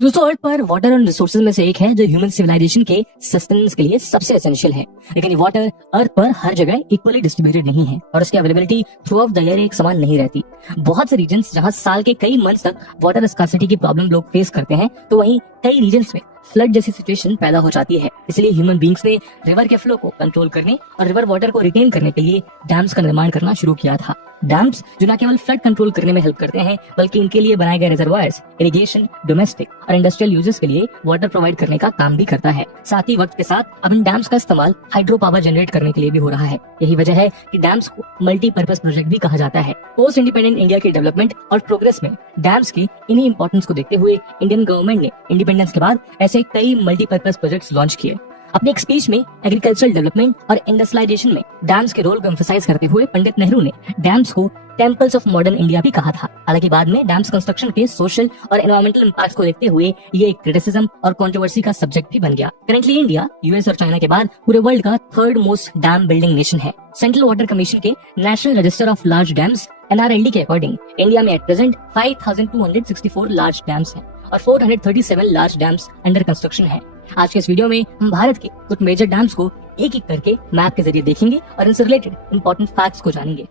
दोस्तों अर्थ पर water and resources में से एक है जो ह्यूमन सिविलाइजेशन के सस्टेनेंस के लिए सबसे एसेंशियल है। लेकिन ये वाटर अर्थ पर हर जगह इक्वली डिस्ट्रीब्यूटेड नहीं है और इसकी availability through out the year एक समान नहीं रहती। बहुत से रीजन्स जहां साल के कई मंथ्स तक वाटर स्कार्सिटी की प्रॉब्लम लोग फेस करते हैं, तो वहीं कई रीजन्स में फ्लड जैसी सिचुएशन पैदा हो जाती है। इसलिए ह्यूमन बींग्स ने रिवर के फ्लो को कंट्रोल करने और रिवर वाटर को रिटेन करने के लिए डैम्स का निर्माण करना शुरू किया था। डैम्स जो न केवल फ्लड कंट्रोल करने में हेल्प करते हैं, बल्कि इनके लिए बनाए गए रिजर्वायर्स इरिगेशन, डोमेस्टिक और इंडस्ट्रियल यूजेस के लिए वाटर प्रोवाइड करने का काम भी करता है। साथ ही वक्त के साथ अब इन डैम्स का इस्तेमाल हाइड्रो पावर जनरेट करने के लिए भी हो रहा है। यही वजह है कि डैम्स को मल्टीपर्पज प्रोजेक्ट भी कहा जाता है। पोस्ट इंडिपेंडेंट इंडिया की डेवलपमेंट और प्रोग्रेस में डैम्स की इन्हीं इंपॉर्टेंस को देखते हुए इंडियन गवर्नमेंट ने इंडिपेंडेंस के बाद ऐसे कई मल्टीपर्पज प्रोजेक्ट्स लॉन्च किए। अपने एक स्पीच में एग्रीकल्चरल डेवलपमेंट और इंडस्ट्रियलाइजेशन में डैम्स के रोल को एम्फसाइज करते हुए पंडित नेहरू ने डैम्स को टेम्पल्स ऑफ मॉडर्न इंडिया भी कहा था। हालांकि बाद में डैम्स कंस्ट्रक्शन के सोशल और एनवायरमेंटल इम्पैक्ट को देखते हुए ये एक क्रिटिसिज्म और कंट्रोवर्सी का सब्जेक्ट भी बन गया। करेंटली इंडिया यूएस और चाइना के बाद पूरे वर्ल्ड का third most dam building nation है। सेंट्रल वाटर कमीशन के national register of large dams NRLD के अकॉर्डिंग इंडिया में एट प्रेजेंट 5264 लार्ज डैम्स हैं और 437 लार्ज डैम्स अंडर कंस्ट्रक्शन है। आज के इस वीडियो में हम भारत के कुछ मेजर डैम्स को एक एक करके मैप के जरिए देखेंगे और इनसे रिलेटेड इंपॉर्टेंट फैक्ट्स को जानेंगे।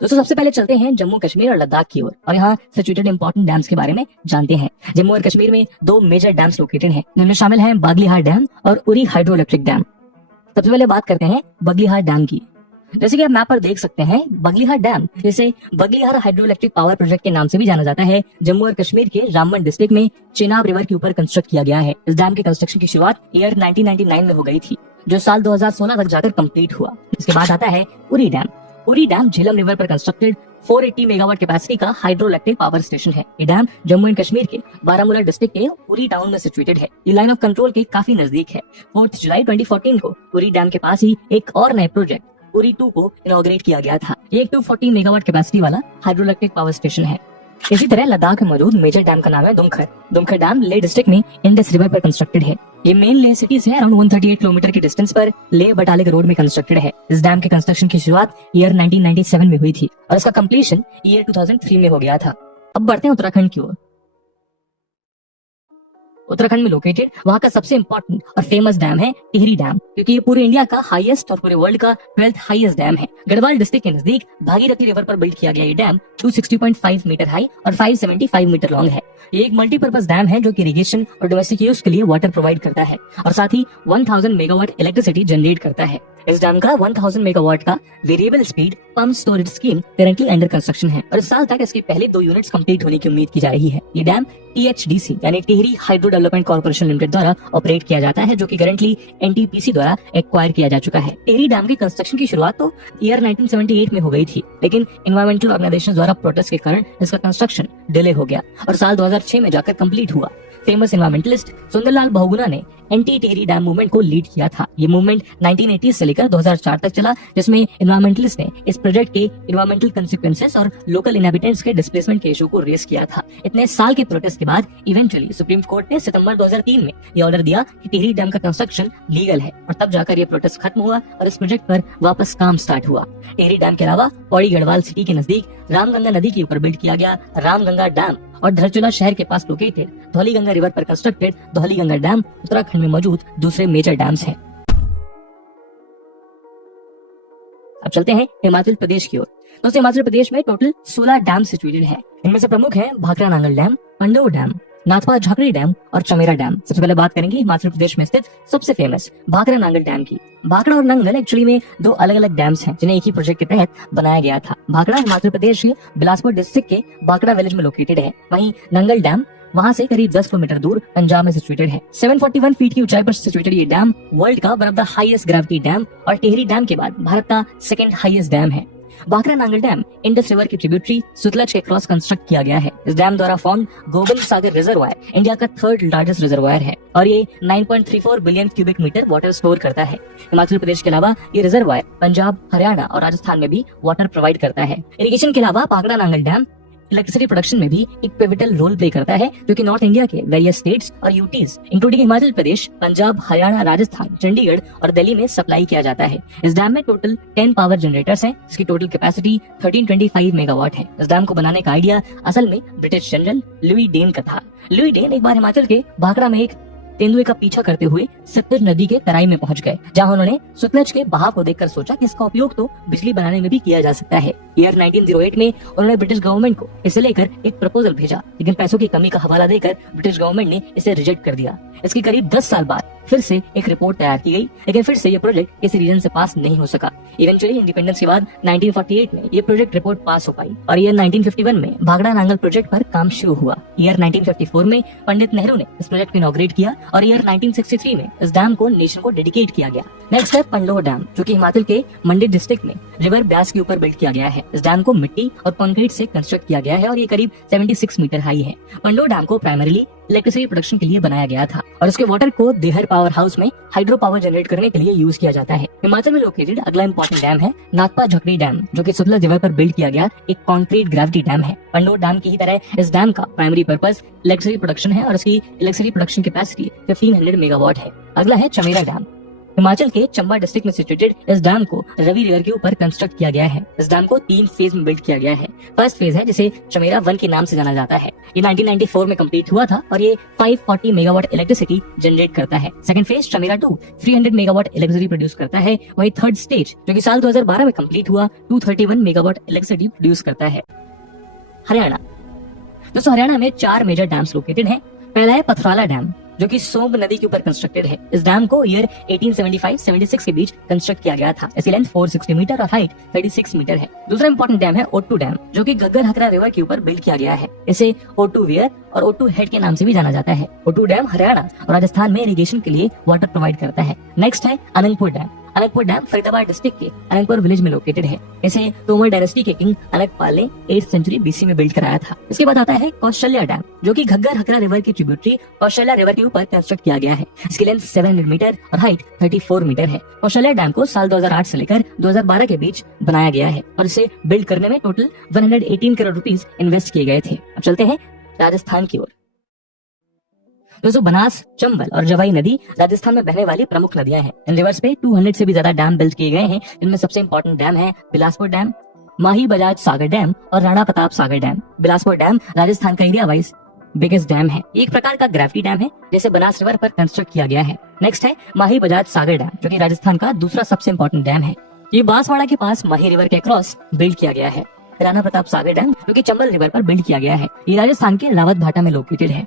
दोस्तों सबसे पहले चलते हैं जम्मू कश्मीर और लद्दाख की ओर और यहाँ सिचुएटेड इंपॉर्टेंट डैम्स के बारे में जानते हैं। जम्मू और कश्मीर में दो मेजर डैम्स लोकेटेड हैं, जिनमें शामिल हैं बागलीहार डैम और उरी हाइड्रो इलेक्ट्रिक डैम। सबसे पहले बात करते हैं बगलीहार डैम की। जैसे कि आप मैप पर देख सकते हैं, बगलीहार डैम जिसे Baglihar hydro electric power project के नाम से भी जाना जाता है, जम्मू और कश्मीर के रामबन डिस्ट्रिक्ट में चेनाब रिवर के ऊपर कंस्ट्रक्ट किया गया है। इस डैम के कंस्ट्रक्शन की शुरुआत ईयर 1999 में हो गई थी, जो साल 2016 तक जाकर कंप्लीट हुआ। इसके बाद आता है Uri dam. Uri dam Jhelum river पर कंस्ट्रक्टेड 480 मेगावाट कैपेसिटी का हाइड्रो इलेक्ट्रिक पावर स्टेशन है। ये डैम जम्मू एंड कश्मीर के बारामूला डिस्ट्रिक्ट के उरी टाउन में सिचुएटेड है। ये लाइन ऑफ कंट्रोल के काफी नजदीक है। 4 जुलाई 2014 को उरी डैम के पास ही एक और नए प्रोजेक्ट उरी 2 को इनॉग्रेट किया गया था। ये एक 240 मेगावाट कैपेसिटी वाला हाइड्रो इलेक्ट्रिक पावर स्टेशन है। इसी तरह लद्दाख में मौजूद मेजर डैम का नाम है दुमखर। दुमखर डैम लेह डिस्ट्रिक्ट में इंडस रिवर पर कंस्ट्रक्टेड है। ये मेन लेह सिटी से अराउंड 138 किलोमीटर की डिस्टेंस पर लेह बटालिक रोड में कंस्ट्रक्टेड है। इस डैम के कंस्ट्रक्शन की शुरुआत ईयर 1997 में हुई थी और इसका कंप्लीशन ईयर 2003 में हो गया था। अब बढ़ते हैं उत्तराखंड की ओर। उत्तराखंड में लोकेटेड वहाँ का सबसे इंपॉर्टेंट और फेमस डैम है टिहरी डैम, क्योंकि ये पूरे इंडिया का हाईएस्ट और पूरे वर्ल्ड का 12th हाईएस्ट डैम है। गढ़वाल डिस्ट्रिक्ट के नजदीक भागीरथी रिवर पर बिल्ड किया गया ये डैम 260.5 मीटर हाई और 575 मीटर लॉन्ग है। ये एक मल्टीपर्पज डैम है जो कि इरिगेशन और डोमेस्टिक यूज के लिए वाटर प्रोवाइड करता है और साथ ही 1000 मेगावाट इलेक्ट्रिसिटी जनरेट करता है। इस डैम का 1000 मेगावाट का variable speed pump storage scheme currently under construction है और इस साल तक इसके पहले 2 यूनिट्स कंप्लीट होने की उम्मीद की जा रही है। ये डैम THDC यानी Tehri hydro development corporation limited द्वारा ऑपरेट किया जाता है, जो कि करंटली NTPC द्वारा एक्वायर किया जा चुका है। टिहरी डैम की कंस्ट्रक्शन की शुरुआत तो ईयर 1978 में हो गई थी, लेकिन इन्वायरमेंटल ऑर्गेनाइजेशन द्वारा प्रोटेस्ट के कारण इसका कंस्ट्रक्शन डिले हो गया और साल 2006 में जाकर कंप्लीट हुआ। फेमस इन्वायरमेंटलिस्ट सुंदरलाल बहुगुणा ने एंटी टिहरी डैम मूवमेंट को लीड किया था। ये मूवमेंट 1980 से लेकर 2004 तक चला, जिसमें इन्वायरमेंटलिस्ट ने इस प्रोजेक्ट के इन्वायरमेंटल कंसिक्वेंसेस और लोकल इनहैबिटेंट्स के डिस्प्लेसमेंट के इशू को रेस किया था। इतने साल के प्रोटेस्ट के बाद इवेंचुअली सुप्रीम कोर्ट ने सितंबर 2003 में ये ऑर्डर दिया कि टिहरी डैम का कंस्ट्रक्शन लीगल है और तब जाकर ये प्रोटेस्ट खत्म हुआ और इस प्रोजेक्ट पर वापस काम स्टार्ट हुआ। टिहरी डैम के अलावा पौड़ी गढ़वाल सिटी के नजदीक रामगंगा नदी के ऊपर बिल्ड किया गया रामगंगा डैम और धारचूला शहर के पास लोकेटेड धौलीगंगा रिवर पर कंस्ट्रक्टेड धौलीगंगा डैम उत्तराखंड में मौजूद दूसरे मेजर डैम्स हैं। अब चलते हैं हिमाचल प्रदेश की ओर। दोस्तों हिमाचल प्रदेश में टोटल 16 डैम सिचुएटेड हैं। इनमें से प्रमुख है Bhakra Nangal dam, Pandoh dam, Nathpa Jhakri dam और चमेरा डैम। सबसे पहले बात करेंगे हिमाचल प्रदेश में स्थित सबसे फेमस भाखड़ा नांगल डैम की। भाखड़ा और नंगल एक्चुअली में 2 अलग अलग डैम्स हैं, जिन्हें एक ही प्रोजेक्ट के तहत बनाया गया था। भाखड़ा हिमाचल प्रदेश के बिलासपुर डिस्ट्रिक्ट के भाखड़ा विलेज में लोकेटेड है, वहीं नंगल डैम वहां से करीब 10 किलोमीटर दूर पंजाब में सिचुएटेड है। 741 फीट की ऊंचाई पर सिचुएटेड ये डैम वर्ल्ड का one of the highest gravity dam और टिहरी डैम के बाद भारत का 2nd हाईएस्ट डैम है। Bhakra Nangal dam Indus river की ट्रिब्यूटरी सतलज के क्रॉस कंस्ट्रक्ट किया गया है। इस डैम द्वारा formed Gobind Sagar reservoir India का 3rd लार्जेस्ट रिजर्वायर है और ये 9.34 billion cubic metre water store करता है। हिमाचल प्रदेश के अलावा ये रिजर्वायर पंजाब, हरियाणा और राजस्थान में भी वाटर प्रोवाइड करता है। इरिगेशन के अलावा Bhakra Nangal dam electricity production में भी एक पिवटल रोल प्ले करता है, जो कि नॉर्थ इंडिया के वेरियस स्टेट्स और यूटीज इंक्लूडिंग हिमाचल प्रदेश, पंजाब, हरियाणा, राजस्थान, चंडीगढ़ और दिल्ली में सप्लाई किया जाता है। इस डैम में टोटल 10 पावर जनरेटर्स हैं, जिसकी टोटल कैपेसिटी 1325 मेगावाट है। इस डैम को बनाने का आइडिया असल में ब्रिटिश जनरल लुई डेन का था। लुई डेन एक बार हिमाचल के भाखड़ा में एक तेंदुए का पीछा करते हुए सतलुज नदी के तराई में पहुंच गए, जहां उन्होंने सतलुज के बहाव को देखकर सोचा कि इसका उपयोग तो बिजली बनाने में भी किया जा सकता है। ईयर 1908 में उन्होंने ब्रिटिश गवर्नमेंट को इसे लेकर एक प्रपोजल भेजा, लेकिन पैसों की कमी का हवाला देकर ब्रिटिश गवर्नमेंट ने इसे रिजेक्ट कर दिया। इसके करीब 10 साल बाद फिर से एक रिपोर्ट तैयार की गई, लेकिन फिर से ये प्रोजेक्ट किसी रीजन से पास नहीं हो सका। इवेंचुअली इंडिपेंडेंस के बाद 1948 में ये प्रोजेक्ट रिपोर्ट पास हो पाई और ईयर 1951 में भाखड़ा नांगल प्रोजेक्ट पर काम शुरू हुआ। ईयर 1954 में पंडित नेहरू ने इस प्रोजेक्ट को इनॉग्रेट किया और ईयर 1963 में इस डैम को नेशन को डेडिकेट किया गया। नेक्स्ट है पंडोह डैम, जो कि हिमाचल के मंडी डिस्ट्रिक्ट में रिवर ब्यास के ऊपर बिल्ड किया गया है। इस डैम को मिट्टी और कंक्रीट से कंस्ट्रक्ट किया गया है और ये करीब 76 मीटर हाई है। पंडोह डैम को प्राइमरीली इलेक्ट्रिसिटी प्रोडक्शन के लिए बनाया गया था और इसके वाटर को देहर पावर हाउस में हाइड्रो पावर जनरेट करने के लिए यूज किया जाता है। हिमाचल में लोकेटेड अगला इंपॉर्टेंट डैम है नाथपा झकड़ी डैम, जो कि सतलुज रिवर पर बिल्ड किया गया एक कॉन्क्रीट ग्रेविटी डैम है। पंडोह डैम की ही तरह इस डैम का प्राइमरी पर्पस इलेक्ट्रिसिटी प्रोडक्शन है और इसकी इलेक्ट्रिसिटी प्रोडक्शन कैपेसिटी 1500 मेगावाट है। अगला है चमेरा डैम। हिमाचल के चंबा डिस्ट्रिक्ट में सिचुएटेड इस डैम को रवि रिवर के ऊपर कंस्ट्रक्ट किया गया है। इस डैम को 3 फेज में बिल्ड किया गया है। फर्स्ट फेज है जिसे चमेरा 1 के नाम से जाना जाता है। ये 1994 में कंप्लीट हुआ था और ये 540 मेगावाट इलेक्ट्रिसिटी जनरेट करता है। Second phase Chamera 2 300 megawatt electricity produce करता है। वही थर्ड स्टेज जो कि साल 2012 में कंप्लीट हुआ 231 मेगावाट इलेक्ट्रिसिटी प्रोड्यूस करता है। हरियाणा। दोस्तों हरियाणा में 4 मेजर डैम्स लोकेटेड हैं। पहला है पथराला डैम, जो कि सोंग नदी के ऊपर कंस्ट्रक्टेड है। इस डैम को ईयर 1875-76 के बीच कंस्ट्रक्ट किया गया था। इसकी लेंथ 460 मीटर और हाइट 36 मीटर है। दूसरा इंपॉर्टेंट डैम है ओटू डैम, जो कि घग्गर हकरा रिवर के ऊपर बिल्ड किया गया है। इसे ओटू वेयर और ओटू हेड के नाम से भी जाना जाता है। ओटू डैम हरियाणा और राजस्थान में इरिगेशन के लिए वाटर प्रोवाइड करता है। नेक्स्ट है Anangpur dam. Anangpur dam Faridabad district के अनंगपुर विलेज में लोकेटेड है। इसे तोमर डायनेस्टी के किंग अनंगपाल ने 8th सेंचुरी बीसी में बिल्ड कराया था। इसके बाद आता है कौशल्या डैम, जो कि घग्गर हकरा रिवर की ट्रिब्यूटरी कौशल्या रिवर के ऊपर कंस्ट्रक्ट किया गया है। इसकी लेंथ 700 मीटर और हाइट 34 मीटर है। कौशल्या डैम को साल 2008 से लेकर 2012 के बीच बनाया गया है और इसे बिल्ड करने में टोटल 118 करोड़ रुपीस इन्वेस्ट किए गए थे। अब चलते हैं राजस्थान की ओर। दोस्तों बनास, चंबल और जवाई नदी राजस्थान में बहने वाली प्रमुख नदियां हैं। इन रिवर्स पे 200 से भी ज्यादा डैम बिल्ड किए गए हैं। इनमें सबसे इंपॉर्टेंट डैम है बिलासपुर डैम, माही बजाज सागर डैम और राणा प्रताप सागर डैम। बिलासपुर डैम राजस्थान का एरिया वाइज बिगेस्ट डैम है। एक प्रकार का ग्रेविटी डैम है, जैसे बनास रिवर पर कंस्ट्रक्ट किया गया है। नेक्स्ट है माही बजाज सागर डैम, जो कि राजस्थान का दूसरा सबसे इंपॉर्टेंट डैम है। ये बांसवाड़ा के पास माही रिवर के क्रॉस बिल्ड किया गया है। राणा प्रताप सागर डैम, जो कि चंबल रिवर पर बिल्ड किया गया है, ये राजस्थान के रावत भाटा में लोकेटेड है।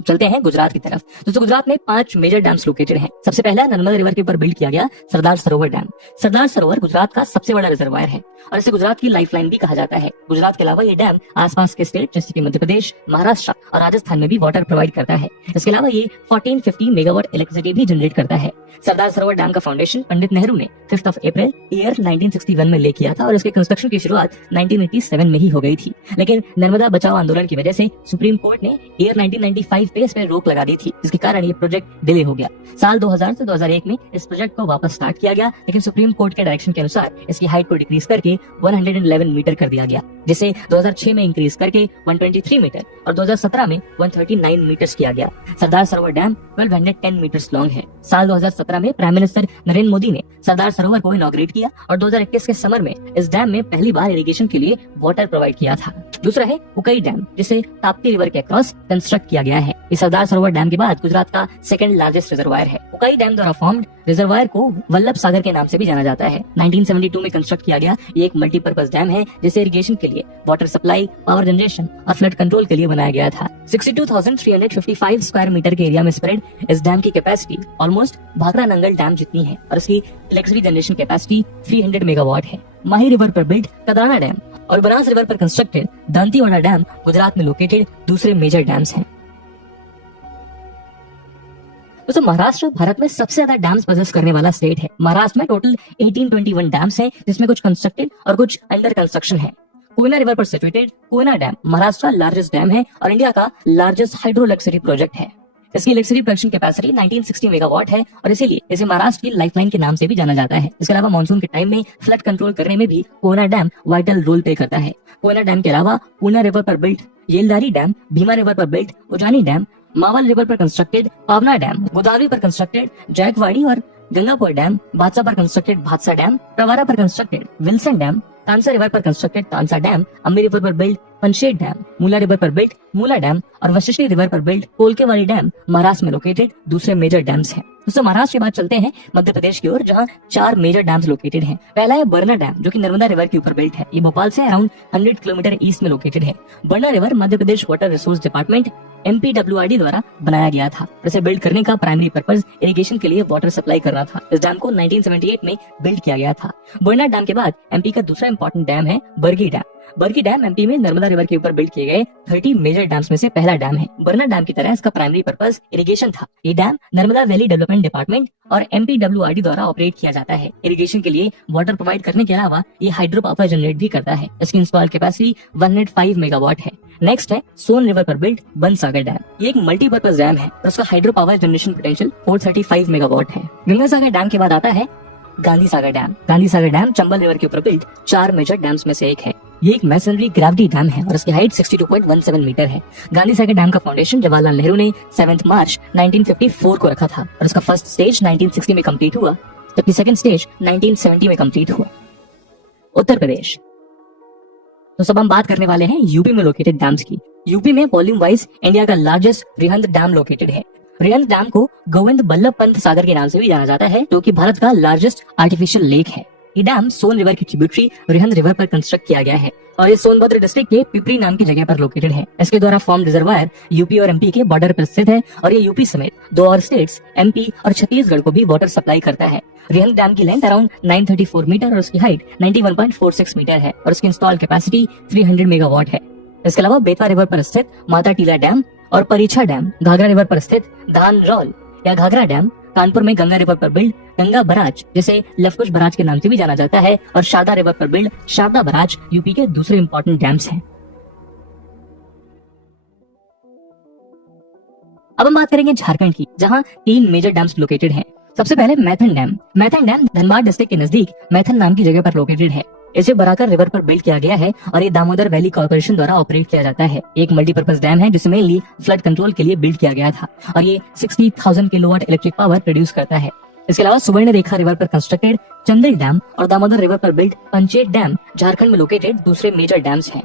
चलते हैं गुजरात की तरफ। दोस्तों गुजरात में 5 मेजर डैम्स लोकेटेड हैं। सबसे पहला नर्मदा रिवर के ऊपर बिल्ड किया गया सरदार सरोवर डैम। सरदार सरोवर गुजरात का सबसे बड़ा रिजर्वायर है और इसे गुजरात की लाइफलाइन भी कहा जाता है। गुजरात के अलावा ये डैम आसपास के स्टेट जैसे कि मध्य प्रदेश, महाराष्ट्र और राजस्थान में भी वाटर प्रोवाइड करता है। इसके अलावा ये 1450 मेगावाट इलेक्ट्रिसिटी भी जनरेट करता है। सरदार सरोवर डैम का फाउंडेशन पंडित नेहरू ने 5 अप्रैल ईयर 1961 में ले किया था और इसके कंस्ट्रक्शन की शुरुआत 1987 में ही हो गई थी। लेकिन नर्मदा बचाओ आंदोलन की वजह से सुप्रीम कोर्ट ने ईयर 1995 पे इस पे रोक लगा दी थी, जिसके कारण ये प्रोजेक्ट डिले हो गया। साल 2000 से 2001 में इस प्रोजेक्ट को वापस स्टार्ट किया गया, लेकिन सुप्रीम कोर्ट के डायरेक्शन के अनुसार इसकी हाइट को डिक्रीज करके 111 मीटर कर दिया गया, जिसे 2006 में इंक्रीज करके 123 मीटर और 2017 में 139 मीटर्स किया गया। Sardar Sarovar dam 1210 metres long है। साल 2017 में प्राइम मिनिस्टर नरेंद्र मोदी ने सरदार सरोवर को इनॉग्रेट किया और 2021 के समर में इस डैम में पहली बार इरिगेशन के लिए वाटर प्रोवाइड किया था। दूसरा है उकई डैम, जिसे ताप्ती रिवर के क्रॉस कंस्ट्रक्ट किया गया है। इस सरदार सरोवर डैम के बाद गुजरात का सेकंड लार्जेस्ट रिजर्वायर है। उकई डैम द्वारा फॉर्म्ड रिजर्वायर को वल्लभ सागर के नाम से भी जाना जाता है। 1972 में कंस्ट्रक्ट किया गया ये एक मल्टीपर्पज डैम है, जिसे इरिगेशन के लिए, वाटर सप्लाई, पावर जनरेशन और फ्लड कंट्रोल के लिए बनाया गया था। 62,355 स्क्वायर मीटर के एरिया में स्प्रेड इस डैम की capacity almost Bhakra Nangal dam जितनी है और इसकी इलेक्ट्रिसिटी जनरेशन कैपेसिटी 300 मेगावाट है। माही रिवर पर बिल्ड कदाना डैम और बनास रिवर पर कंस्ट्रक्टेड दांतीवाड़ा डैम गुजरात में लोकेटेड दूसरे मेजर डैम्स हैं। दोस्तों महाराष्ट्र भारत में सबसे ज्यादा डैम्स पोजेस करने वाला स्टेट है। महाराष्ट्र में टोटल 1821 डैम्स हैं, जिसमें कुछ कंस्ट्रक्टेड और कुछ अंडर कंस्ट्रक्शन है। कोयना रिवर पर सिचुएटेड कोयना डैम महाराष्ट्र का लार्जेस्ट डैम है और इंडिया का लार्जेस्ट हाइड्रो इलेक्ट्रिसिटी प्रोजेक्ट है। इसकी इलेक्ट्रिसिटी प्रोडक्शन कैपेसिटी 1960 मेगावाट है और इसीलिए इसे महाराष्ट्र की लाइफलाइन के नाम से भी जाना जाता है। इसके अलावा मानसून के टाइम में फ्लड कंट्रोल करने में भी Koyna dam vital role play करता है। कोयना डैम के अलावा पूर्णा रिवर पर built Yeldari dam, Bhima river पर built Ujani dam, Maval river पर कंस्ट्रक्टेड पावना डैम, गोदावरी पर कंस्ट्रक्टेड जायकवाड़ी और गंगापुर डैम, भादसा पर कंस्ट्रक्टेड भादसा डैम, प्रवारा पर constructed Wilson dam, Tansa river पर कंस्ट्रक्टेड तानसा डैम, अम्बी रिवर पर बिल्ट पंचेत डैम, मूला रिवर पर बिल्ट मूला डैम और वशिष्ठी रिवर पर बिल्ट कोलकेवाली डैम महाराष्ट्र में लोकेटेड दूसरे मेजर डैम्स हैं। दोस्तों महाराष्ट्र के बाद चलते हैं मध्य प्रदेश की ओर, जहां 4 मेजर डैम्स लोकेटेड हैं। पहला है बरना डैम, जो कि नर्मदा रिवर के ऊपर बिल्ट है। ये भोपाल से अराउंड 100 किलोमीटर ईस्ट में लोकेटेड है। बरना river Madhya Pradesh water resource department MPWRD द्वारा बनाया गया था। इसे बिल्ड करने का प्राइमरी पर्पस इरिगेशन के लिए वाटर सप्लाई करना था। इस डैम को 1978 में बिल्ड किया गया था। बरना डैम के बाद एमपी का दूसरा इंपॉर्टेंट डैम है Bargi dam. Bargi dam MP में नर्मदा रिवर के ऊपर बिल्ड किए गए 30 मेजर डैम्स में से पहला डैम है। बरना डैम की तरह इसका प्राइमरी पर्पस इरिगेशन था। ये dam Narmada valley development department और MPWRD द्वारा ऑपरेट किया जाता है। इरिगेशन के लिए वाटर प्रोवाइड करने के अलावा ये हाइड्रो पावर जनरेट भी करता है। इसकी इंस्टॉल कैपेसिटी 105 मेगावाट है। नेक्स्ट है सोन रिवर पर बिल्ट बनसागर डैम। ये एक मल्टीपर्पज डैम है और उसका hydro power generation potential 435 megawatt है। गंगासागर डैम के बाद आता है Gandhi Sagar dam. Gandhi Sagar dam Chambal river के ऊपर बिल्ट 4 मेजर डैम्स में से एक है। ये एक मैसनरी ग्रेविटी डैम है और इसकी हाइट 62.17 मीटर है। गांधी सागर डैम का फाउंडेशन जवाहरलाल नेहरू ने 7 मार्च 1954 को रखा था और उसका फर्स्ट स्टेज 1960 में कंप्लीट हुआ, जबकि सेकंड स्टेज 1970 में कंप्लीट हुआ। उत्तर प्रदेश। तो सब हम बात करने वाले हैं यूपी में लोकेटेड डैम्स की। यूपी में वॉल्यूम वाइज इंडिया का लार्जेस्ट रिहंद डैम लोकेटेड है। रिहंद डैम को गोविंद बल्लभ पंत सागर के नाम से भी जाना जाता है, जो कि भारत का लार्जेस्ट आर्टिफिशियल लेक है। ये डैम सोन रिवर की ट्रिब्यूटरी रिहंद रिवर पर कंस्ट्रक्ट किया गया है और ये सोनभद्र डिस्ट्रिक्ट के पिपरी नाम की जगह पर लोकेटेड है। इसके द्वारा फॉर्म रिजर्वायर यूपी और एमपी के बॉर्डर पर स्थित है और ये यूपी समेत 2 और स्टेट्स एमपी और छत्तीसगढ़ को भी वाटर सप्लाई करता है। रिहंद डैम की लेंथ अराउंड 934 मीटर और उसकी हाइट 91.46 मीटर है और उसकी इंस्टॉल कैपेसिटी 300 मेगावाट है। इसके अलावा बेतवा रिवर पर स्थित माता टीला डैम और परीक्षा डैम, घाघरा रिवर पर स्थित धान रौल या घाघरा डैम, कानपुर में गंगा रिवर पर बिल्ड गंगा बराज, जिसे लवकुश बराज के नाम से भी जाना जाता है, और शारदा रिवर पर बिल्ड शारदा बराज यूपी के दूसरे इंपॉर्टेंट डैम्स हैं। अब हम बात करेंगे झारखंड की, जहां 3 मेजर डैम्स लोकेटेड हैं। सबसे पहले Maithon dam. Maithon dam Dhanbad district के नजदीक मैथन नाम की जगह पर लोकेटेड है। इसे बराकर रिवर पर बिल्ड किया गया है और ये दामोदर वैली कॉर्पोरेशन द्वारा ऑपरेट किया जाता है। एक मल्टीपर्पज डैम है जिसे मेनली फ्लड कंट्रोल के लिए बिल्ड किया गया था और ये 60,000 किलोवाट इलेक्ट्रिक पावर प्रोड्यूस करता है। इसके अलावा सुवर्ण रेखा रिवर पर कंस्ट्रक्टेड चंदल डैम और दामोदर रिवर पर बिल्ड पंचेत डैम झारखंड में लोकेटेड दूसरे मेजर डैम्स हैं।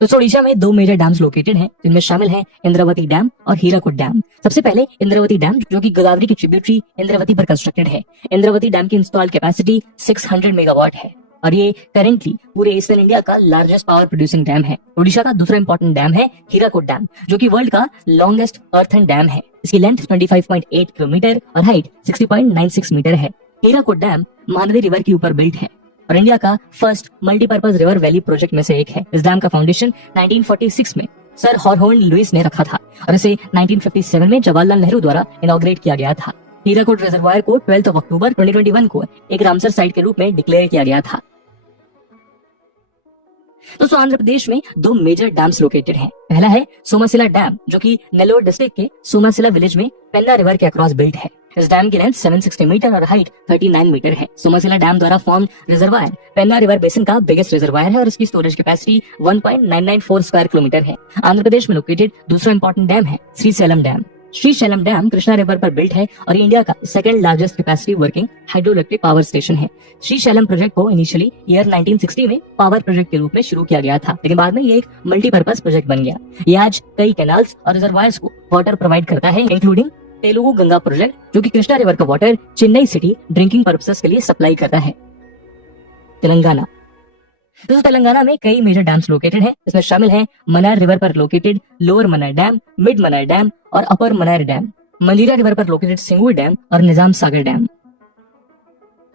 तो ओडिशा में 2 मेजर डैम्स लोकेटेड हैं, जिनमें शामिल हैं इंद्रावती डैम और हीराकुद डैम। सबसे पहले इंद्रावती डैम, जो कि गोदावरी की ट्रिब्यूटरी इंद्रावती पर कंस्ट्रक्टेड है। इंद्रावती डैम की इंस्टॉल्ड कैपेसिटी 600 मेगावाट है और ये करेंटली पूरे ईस्टर्न इंडिया का लार्जेस्ट पावर प्रोड्यूसिंग डैम है। ओडिशा का दूसरा इंपॉर्टेंट डैम है हीराकुद डैम, जो कि वर्ल्ड का लॉन्गेस्ट अर्थन डैम है। इसकी लेंथ 25.8 किलोमीटर और हाइट 60.96 मीटर है। हीराकुद डैम महानदी रिवर के ऊपर बिल्ट है और इंडिया का first multipurpose river valley project में से एक है। इस डैम का फाउंडेशन 1946 में सर हॉरहोर्न लुइस ने रखा था और इसे 1957 में जवाहरलाल नेहरू द्वारा इनॉग्रेट किया गया था। हीराकुद रिजर्वायर को 12 अक्टूबर 2021 को एक रामसर साइट के रूप में डिक्लेयर किया गया था। दोस्तों आंध्र प्रदेश में 2 मेजर डैम्स लोकेटेड हैं। पहला है सोमासिला डैम, जो कि नेल्लोर डिस्ट्रिक्ट के सोमासिला विलेज में पेन्ना रिवर के अक्रॉस बिल्ट है। इस डैम की लेंथ 760 मीटर और हाइट 39 मीटर है। सोमासिला डैम द्वारा फॉर्म रिजर्वायर पेन्ना रिवर बेसिन का बिगेस्ट रिजर्वायर है और इसकी स्टोरेज कैपेसिटी 1.994 स्क्वायर किलोमीटर है। आंध्र प्रदेश में लोकेटेड दूसरा इंपॉर्टेंट डैम है Srisailam dam. Srisailam dam Krishna river पर बिल्ट है और इंडिया का second largest capacity working hydro electric power station है। श्रीशैलम प्रोजेक्ट को इनिशियली ईयर 1960 में पावर प्रोजेक्ट के रूप में शुरू किया गया था, लेकिन बाद में ये एक मल्टीपर्पज प्रोजेक्ट बन गया। ये आज कई कैनाल्स और रिजर्वायर्स को वाटर प्रोवाइड करता है, इंक्लूडिंग तेलुगु गंगा प्रोजेक्ट, जो कि कृष्णा रिवर का water Chennai city drinking purposes के लिए सप्लाई करता है। तेलंगाना। दोस्तों तेलंगाना में कई मेजर डैम्स लोकेटेड हैं। इसमें शामिल हैं मनार रिवर पर लोकेटेड लोअर मनार डैम, मिड मनार डैम और अपर मनार डैम, मंजीरा रिवर पर लोकेटेड सिंगूर डैम और निजाम सागर डैम।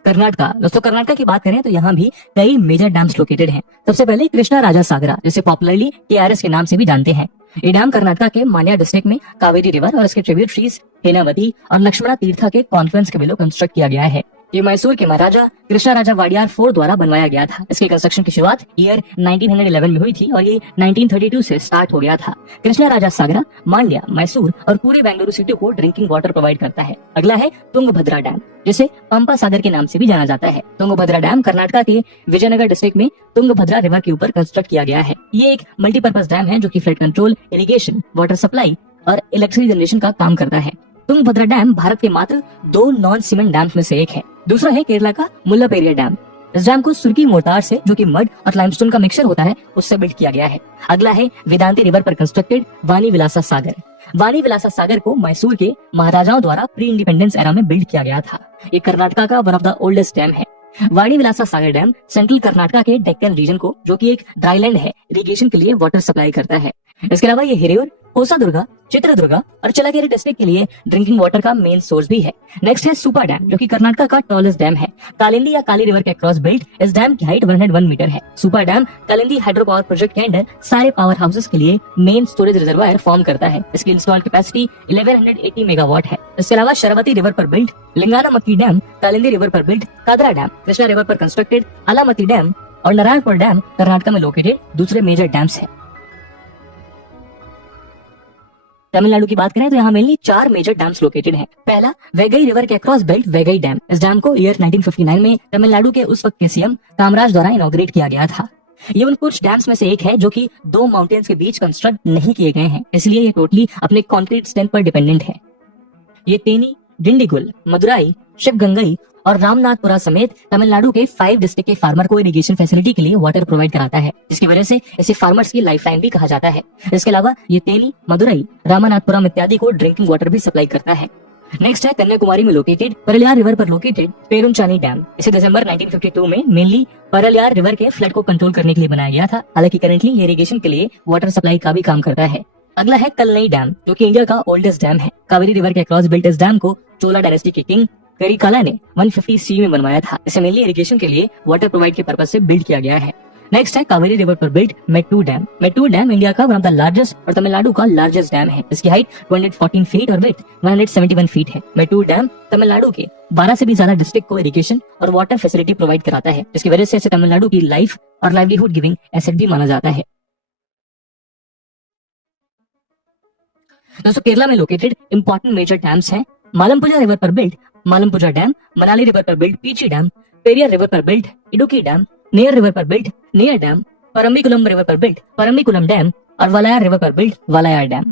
कर्नाटका। दोस्तों कर्नाटका की बात करें तो यहाँ भी कई मेजर डैम्स लोकेटेड हैं। सबसे पहले कृष्णा राजा सागरा, जिसे पॉपुलरली KRS के नाम से भी जानते हैं। ये डैम कर्नाटका के मान्या डिस्ट्रिक्ट में कावेरी रिवर और इसके ट्रिब्यूटरीज हेनावती और लक्ष्मणा तीर्था के कॉन्फ्लुएंस के बिलो कंस्ट्रक्ट किया गया है। ये मैसूर के महाराजा कृष्णराजा वाडियार फोर्ट द्वारा बनवाया गया था। इसके कंस्ट्रक्शन की शुरुआत ईयर 1911 में हुई थी और ये 1932 से स्टार्ट हो गया था। कृष्णराजा सागरा, मांड्या, मैसूर और पूरे बेंगलुरु सिटी को ड्रिंकिंग वाटर प्रोवाइड करता है। अगला है तुंगभद्रा डैम, जिसे पंपा सागर के नाम से भी जाना जाता है। तुंगभद्रा डैम कर्नाटक के विजयनगर डिस्ट्रिक्ट में तुंगभद्रा रिवर के ऊपर कंस्ट्रक्ट किया गया है। ये एक मल्टीपर्पज डैम है जो कि flood control, irrigation, water supply और इलेक्ट्रिसिटी जनरेशन का काम करता है। तुंगभद्रा डैम भारत के मात्र 2 नॉन सीमेंट डैम्स में से एक है। दूसरा है केरला का मुल्लापेरिया डैम। इस डैम को सुर्की मोर्टार से, जो कि मड और लाइमस्टोन का मिक्सचर होता है, उससे बिल्ड किया गया है। अगला है वेदांती रिवर पर कंस्ट्रक्टेड वानी विलासा सागर। वानी विलासा सागर को मैसूर के महाराजाओं द्वारा प्री इंडिपेंडेंस एरा में बिल्ड किया गया था। ये कर्नाटक का one of the oldest dam है। वाणी विलासा सागर डैम सेंट्रल कर्नाटक के डेक्कन रीजन को, जो कि एक ड्राईलैंड है, इरिगेशन के लिए वाटर सप्लाई करता है। इसके अलावा ये हिरियूर, होसादुर्गा, चित्रदुर्गा और चलाकेरे डिस्ट्रिक्ट के लिए ड्रिंकिंग वाटर का मेन सोर्स भी है। नेक्स्ट है सुपा डैम, जो कि कर्नाटक का टॉलेस्ट डैम है। कालिंदी या काली रिवर के क्रॉस बिल्ट इस डैम की हाइट 101 मीटर है। Supa dam Kalindi hydro power project के अंडर सारे पावर हाउसेस के लिए मेन स्टोरेज रिजर्वायर फॉर्म करता है। इसकी इंस्टॉल कैपेसिटी 1180 मेगावाट है। इसके अलावा शरावती रिवर पर बिल्ट लिंगानामक्की डैम, कालिंदी रिवर पर बिल्ट कादरा डैम, कृष्णा रिवर पर कंस्ट्रक्टेड अलामती डैम और नारायणपुर डैम कर्नाटक में लोकेटेड दूसरे मेजर डैम्स है। तमिलनाडु की बात करें तो यहाँ मेनली 4 मेजर डैम्स लोकेटेड हैं। पहला वैगई रिवर के अक्रॉस बेल्ट वैगई डैम। इस डैम को ईयर 1959 में तमिलनाडु के उस वक्त के सीएम कामराज द्वारा इनॉग्रेट किया गया था। ये उन कुछ डैम्स में से एक है जो कि 2 माउंटेन्स के बीच कंस्ट्रक्ट नहीं किए गए हैं, इसलिए ये टोटली अपने कंक्रीट स्ट्रेंथ पर डिपेंडेंट है। ये तेनी, डिंडीगुल, मदुराई, शिवगंगई और रामनाथपुरा समेत तमिलनाडु के 5 डिस्ट्रिक्ट के फार्मर को इरिगेशन फैसिलिटी के लिए वाटर प्रोवाइड कराता है, जिसकी वजह से इसे फार्मर्स की लाइफलाइन भी कहा जाता है। इसके अलावा ये तेनी, मदुराई, रामनाथपुरम इत्यादि को ड्रिंकिंग वाटर भी सप्लाई करता है। नेक्स्ट है कन्याकुमारी में लोकेटेड परलियार रिवर पर लोकेटेड पेरुंचानी डैम। इसे दिसंबर 1952 में मेनली परलियार रिवर के फ्लड को कंट्रोल करने के लिए बनाया गया था। हालांकि करेंटली ये इरिगेशन के लिए वाटर सप्लाई का भी काम करता है। अगला है कलनई डैम, जो कि इंडिया का ओल्डेस्ट डैम है। कावेरी रिवर के क्रॉस बिल्ट इस डैम को चोला डायनेस्टी के किंग करिकाला ने 150 सी में बनवाया था। इसे मेनली इरिगेशन के लिए वाटर प्रोवाइड के पर्पज से बिल्ड किया गया है। नेक्स्ट है कावेरी रिवर पर built Mettur dam. Mettur dam India का वन ऑफ द लार्जेस्ट और तमिलनाडु का लार्जेस्ट डैम है। इसकी हाइट 214 फीट और विड्थ 171 फीट है। मेट्टूर डैम तमिलनाडु के 12 से भी ज्यादा डिस्ट्रिक्ट को इरिगेशन और वाटर फैसिलिटी प्रोवाइड कराता है, जिसकी वजह से इसे तमिलनाडु की लाइफ और लाइवलीहुड गिविंग एसेट भी माना जाता है। दोस्तों केरला में लोकेटेड इंपॉर्टेंट मेजर डैम्स हैं मालमपुजा रिवर पर built Malampuzha dam, Manali river पर built Peechi dam, Periyar river पर built Idukki dam, Neyyar river पर built Neyyar dam, Parambikulam river पर बिल्ट परम्बिकुलम डैम और वालायार रिवर पर बिल्ट वालायार डैम।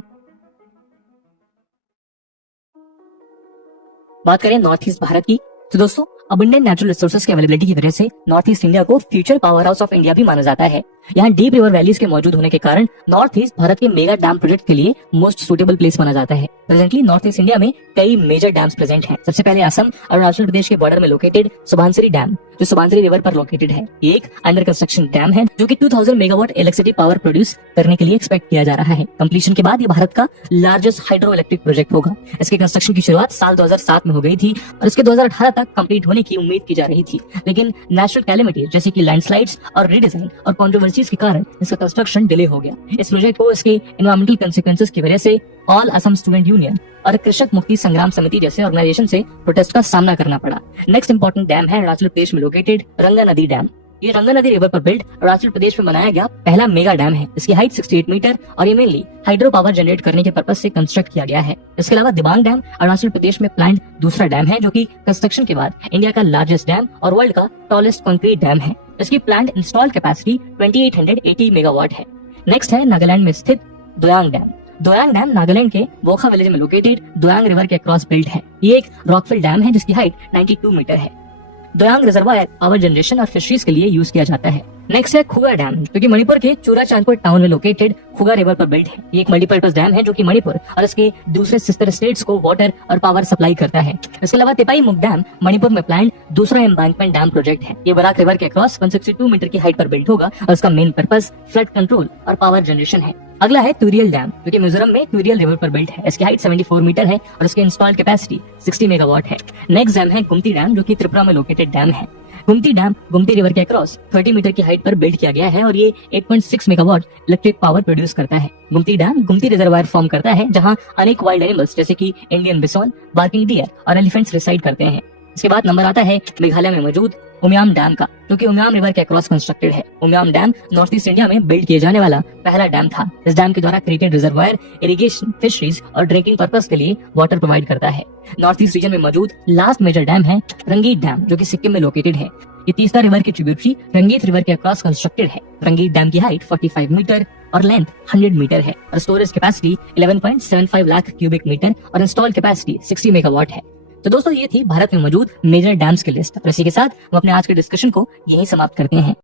बात करें नॉर्थ ईस्ट भारत की तो दोस्तों अबंडेंट नेचुरल रिसोर्सेज की अवेलेबिलिटी की वजह से नॉर्थ ईस्ट इंडिया को future power house of India भी माना जाता है। यहाँ डीप रिवर वैलीज के मौजूद होने के कारण नॉर्थ ईस्ट भारत के मेगा डैम प्रोजेक्ट के लिए मोस्ट सुटेबल प्लेस माना जाता है। प्रेजेंटली नॉर्थ ईस्ट इंडिया में कई मेजर डैम्स प्रेजेंट हैं। सबसे पहले असम अरुणाचल प्रदेश के बॉर्डर में लोकेटेड सुबनसिरी डैम, जो सुबनसिरी रिवर पर लोकेटेड है। ये एक अंडर कंस्ट्रक्शन डैम है जो कि 2000 मेगावाट इलेक्ट्रिसिटी पावर प्रोड्यूस करने के लिए एक्सपेक्ट किया जा रहा है। कंप्लीशन के बाद ये भारत का लार्जेस्ट हाइड्रो इलेक्ट्रिक प्रोजेक्ट होगा। इसके कंस्ट्रक्शन की शुरुआत साल 2007 में हो गई थी और इसके 2018 तक कंप्लीट होने की उम्मीद की जा रही थी, लेकिन नेचुरल कैलेमिटीज जैसे कि लैंडस्लाइड्स और रीडिजाइन और कंट्रोवर्सीज के कारण इसका कंस्ट्रक्शन डिले हो गया। इस प्रोजेक्ट को इसके एनवायरमेंटल कंसिक्वेंसेस की वजह से ऑल असम स्टूडेंट यूनियन और कृषक मुक्ति संग्राम समिति जैसे ऑर्गेनाइजेशन से प्रोटेस्ट का सामना करना पड़ा। नेक्स्ट इंपॉर्टेंट डैम है अरुणाचल प्रदेश में लोकेटेड रंगा नदी डैम। ये रंगा नदी रिवर पर बिल्ट अरुणाचल प्रदेश में बनाया गया पहला मेगा डैम है। इसकी हाइट 68 मीटर और ये मेनली हाइड्रो पावर जनरेट करने के पर्पज से कंस्ट्रक्ट किया गया है। इसके अलावा दिबांग डैम अरुणाचल प्रदेश में प्लान्ड दूसरा डैम है जो कि कंस्ट्रक्शन के बाद इंडिया का लार्जेस्ट डैम और वर्ल्ड का टॉलेस्ट कंक्रीट डैम है। इसकी प्लान्ड इंस्टॉल्ड कैपेसिटी 2880 मेगावाट है। नेक्स्ट है नागालैंड में स्थित दोयांग डैम। दोयांग डैम नागालैंड के वोखा विलेज में लोकेटेड दोयांग रिवर के क्रॉस बिल्ट है। ये एक रॉकफिल डैम है जिसकी हाइट 92 मीटर है। दोयांग रिजर्वायर पावर जनरेशन और फिशरीज के लिए यूज किया जाता है। नेक्स्ट है खुगा डैम जो कि मणिपुर के चूराचांदपुर टाउन में लोकेटेड खुगा रिवर पर बिल्ट है। ये एक मल्टीपर्पज डैम है जो कि मणिपुर और इसके दूसरे सिस्टर स्टेट्स को वाटर और पावर सप्लाई करता है। इसके अलावा तेपाई मुख डैम मणिपुर में प्लान्ड दूसरा एम्बैंकमेंट डैम प्रोजेक्ट है। ये बराक रिवर के क्रॉस 162 मीटर की हाइट पर बिल्ट होगा और इसका मेन पर्पज फ्लड कंट्रोल और पावर जनरेशन है। अगला है तुरियल डैम जो कि मिजोरम में तुरियल रिवर पर बिल्ट है। इसकी हाइट 74 मीटर है और इसकी इंस्टॉल्ड कैपेसिटी 60 मेगावाट है। नेक्स्ट डैम है गुमती डैम जो कि त्रिपुरा में लोकेटेड डैम है। गुमती डैम गुमती रिवर के क्रॉस 30 मीटर की हाइट पर बिल्ड किया गया है और ये 8.6 मेगावाट इलेक्ट्रिक पावर प्रोड्यूस करता है। गुमती डैम गुमती रिजर्वायर फॉर्म करता है जहां अनेक वाइल्ड एनिमल्स जैसे कि इंडियन बिसोन, बार्किंग डियर और एलिफेंट्स रिसाइड करते हैं। इसके बाद नंबर आता है मेघालय में मौजूद उमियाम डैम का, जो कि उमियाम रिवर के अक्रॉस कंस्ट्रक्टेड है। Umiam dam north east India में बिल्ड किए जाने वाला पहला डैम था। इस डैम के द्वारा क्रिएटेड रिजर्वायर इरिगेशन, फिशरीज और ड्रिंकिंग पर्पस के लिए वाटर प्रोवाइड करता है। नॉर्थ ईस्ट रीजन में मौजूद लास्ट मेजर डैम है रंगीत डैम, जो कि सिक्किम में लोकेटेड है। ये तीस्ता रिवर की ट्रिब्यूटरी रंगीत रिवर के अक्रॉस कंस्ट्रक्टेड है। रंगीत डैम की हाइट 45 मीटर और लेंथ 100 मीटर है और storage capacity 11.75 lakh cubic metre और इंस्टॉल कैपेसिटी 60 मेगावाट है। तो दोस्तों, ये थी भारत में मौजूद मेजर डैम्स की लिस्ट। और इसी के साथ हम अपने आज के डिस्कशन को यहीं समाप्त करते हैं।